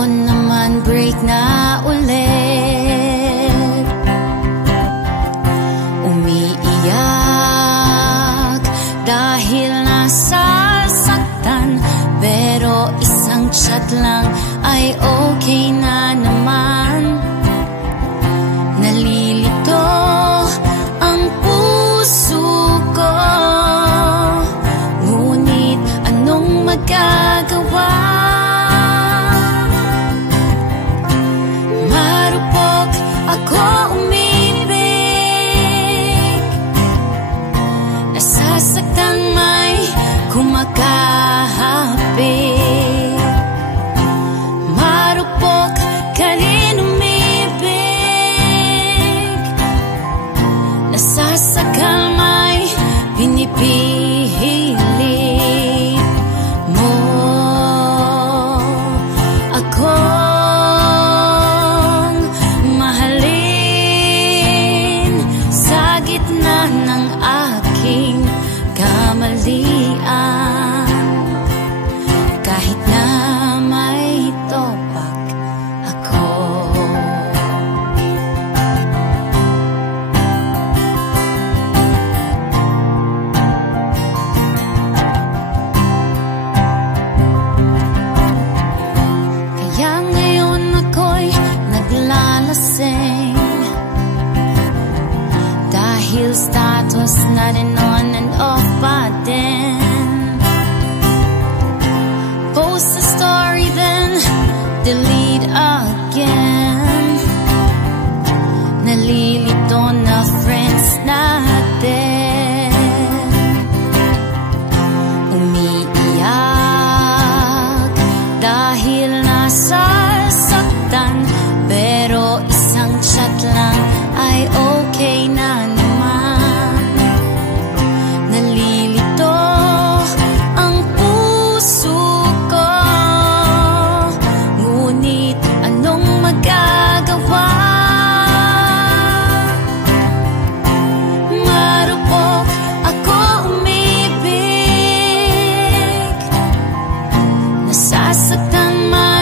Ngayon naman break na ulit. Umiiyak dahil nasasaktan, pero isang chat lang ay okay na naman. Nalilito ang puso ko, ngunit anong magagawa? Marupok ako umibig, nasasaktan may kumakahapit. Marupok ka rin umibig, nasasakal may pinipili mo akong mahalin sa gitna ng aking kamalian. Kahit na may topak ako, kaya ngayon ako'y naglalasing, dahil status na rin on and off pa din. Post a story then delete again. Nalilito na friends natin. Umiiyak dahil nasasaktan, pero isang chat lang ay okay na naman. Nalilito ang puso ko, ngunit anong magagawa? Marupok ako umibig, nasasaktan man